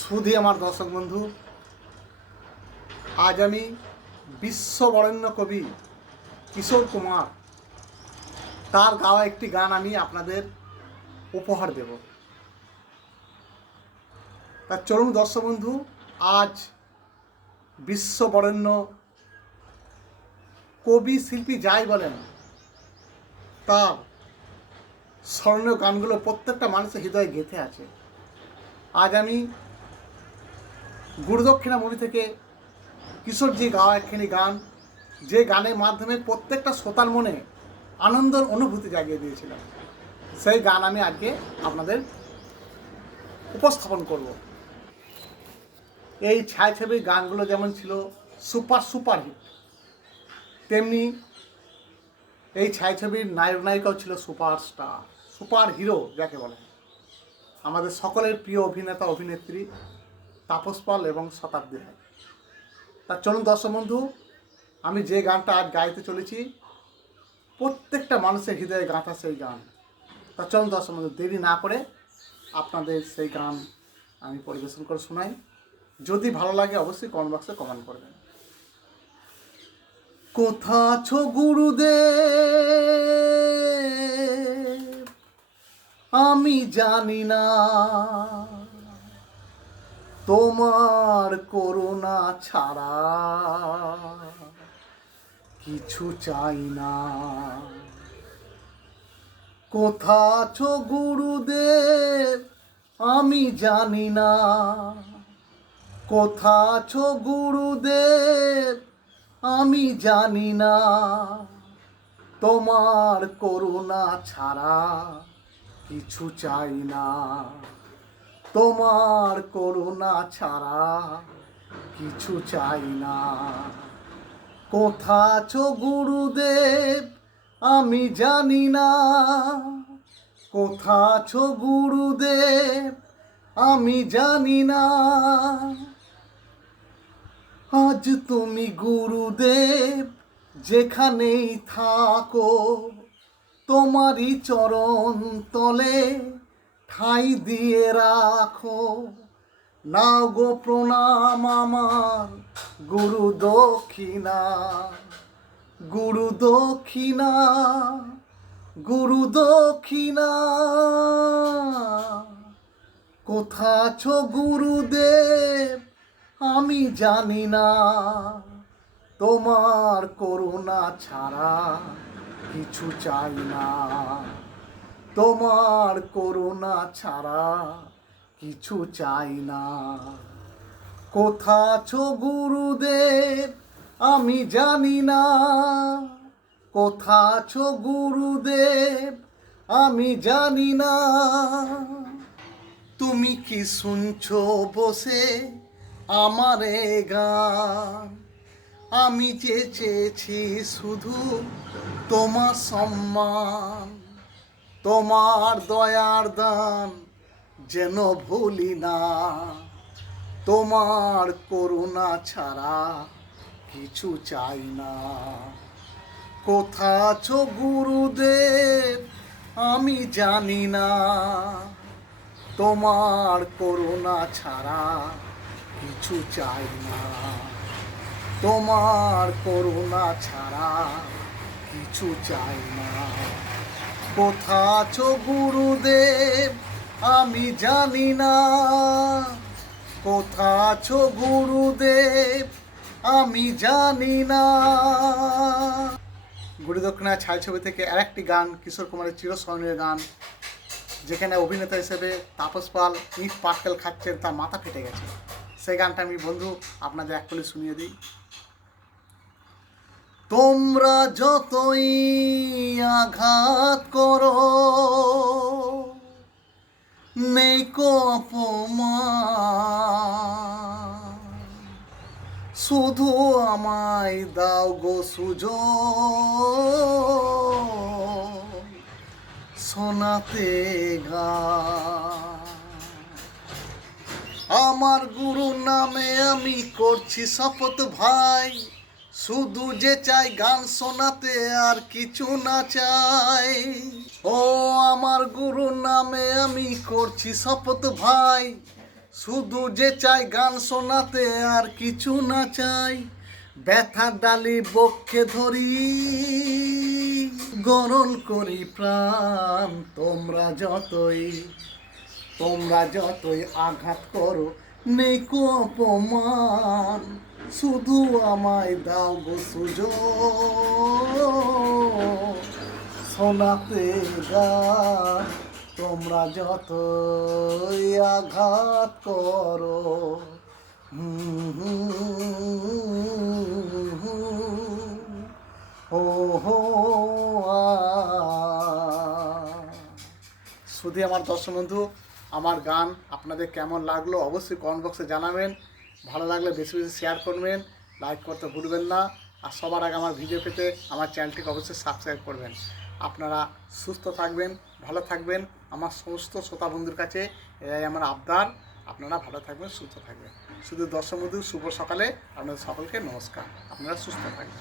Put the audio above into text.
সুধি আমার দর্শক বন্ধু, আজ আমি বিশ্ববরেণ্য কবি কিশোর কুমার, তার গাওয়া একটি গান আমি আপনাদের উপহার দেব। তার চরুণ দর্শক বন্ধু, আজ বিশ্ববরেণ্য কবি শিল্পী যাই বলেন, তার স্মরণীয় গানগুলো প্রত্যেকটা মানুষের হৃদয়ে গেঁথে আছে। আজ আমি গুরুদক্ষিণা মুভি থেকে কিশোরজি গাওয়া একখানি গান, যে গানের মাধ্যমে প্রত্যেকটা শ্রোতার মনে আনন্দের অনুভূতি জাগিয়ে দিয়েছিলাম। সেই গান আমি আজকে আপনাদের উপস্থাপন করব। এই ছায়াছবির গানগুলো যেমন ছিল সুপার সুপার হিট, তেমনি এই ছায়াছবির নায়ক, নায়িকাও ছিল সুপারস্টার সুপার হিরো, যাকে বলে। আমাদের সকলের প্রিয় অভিনেতা, অভিনেত্রী তাপস পাল এবং শতাব্দী রায়। তা চলুন দর্শক বন্ধু, আমি যে গানটা আজ গাইতে চলেছি, প্রত্যেকটা মানুষের হৃদয়ে গাঁথা সেই গান। তা চলুন দর্শক বন্ধু, দেরি না করে আপনাদের সেই গান আমি পরিবেশন করে শোনাই। যদি ভালো লাগে অবশ্যই কমেন্ট বক্সে কমেন্ট করবেন। কোথা ছো গুরুদেব? আমি জানি না। তোমার করুণা ছাড়া কিছু চাই না। কোথা ছো গুরুদেব, আমি জানি না। কোথা ছো গুরুদেব, আমি জানি না। তোমার করুণা ছাড়া কিছু চাই না। তোমার করুণা ছাড়া কিছু চাই না। কোথা ছো গুরুদেব, আমি জানি না। কোথা ছো গুরুদেব, আমি জানি না। আজ তুমি গুরুদেব, যেখানেই থাকো, তোমারই চরণ তলে ঠাই দিয়ে রাখো। নাও গো প্রণাম আমার গুরু দক্ষিণা গুরু দক্ষিণা গুরু দক্ষিণা। কোথা ছো গুরুদেব? আমি জানি না। তোমার করুণা ছাড়া কিছু চাই না। তোমার করুণা ছাড়া কিছু চাই না। কোথা ছো গুরুদেব, আমি জানি না। কোথা ছো গুরুদেব, আমি জানি না। তুমি কি শুনছো বসে আমার গান? আমি যে চেয়েছি শুধু তোমার সম্মান। তোমার দয়ার দান যেন ভুলি না। তোমার করুণা ছাড়া কিছু চাই না। কোথা ছো গুরুদেব, আমি জানি না। তোমার করুণা ছাড়া কিছু চাই না। তোমার করুণা ছাড়া কিছু চাই না। কোথা ছো গুরুদেব? আমি জানি না। কোথা ছো গুরুদেব? আমি জানি না। গুরুদক্ষিণা ছায়াছবি থেকে আরেকটি গান, কিশোর কুমারের চিরস্মরণীয় গান, যেখানে অভিনেতা হিসেবে তাপস পাল ইট পাটকেল খাচ্ছেন, তার মাথা ফেটে গেছে। সেই গানটা আমি বন্ধু আপনাদের এক শুনিয়ে দিই। তোমরা যতই আঘাত করো, নেই কো অপমান। শুধু আমায় দাও গো সুযোগ, শোনাতে গান আমার গুরু নামে আমি করছি শপথ ভাই। শুধু যে চাই গান শোনাতে আর কিছু না চাই। ও আমার গুরু নামে আমি করছি শপথ ভাই। শুধু যে চাই গান শোনাতে আর কিছু না চাই। ব্যথা ডালি বক্ষে ধরি গরল করি প্রাণ, তোমরা যতই তোমরা যতই আঘাত করো, নেই অপমান। শুধু আমায় দাও গো সুযোগ শোনাতে গান তোমরা যতই আঘাত করো ও হো। শুধু আমার দর্শক বন্ধু আমার গান আপনাদের কেমন লাগল অবশ্যই কমেন্ট বক্সে জানাবেন ভালো লাগলে বেশি বেশি শেয়ার করবেন লাইক করতে ভুলবেন না, আর সবার আগে আমার ভিডিও পেতে আমার চ্যানেলটিকে অবশ্যই সাবস্ক্রাইব করবেন। আপনারা সুস্থ থাকবেন, ভালো থাকবেন, আমার সমস্ত শ্রোতা বন্ধুর কাছে এরাই আমার আবদার। আপনারা ভালো থাকবেন, সুস্থ থাকবেন। শুধু দর্শক বন্ধু, শুভ সকালে। আপনাদের সকলকে নমস্কার। আপনারা সুস্থ থাকবেন।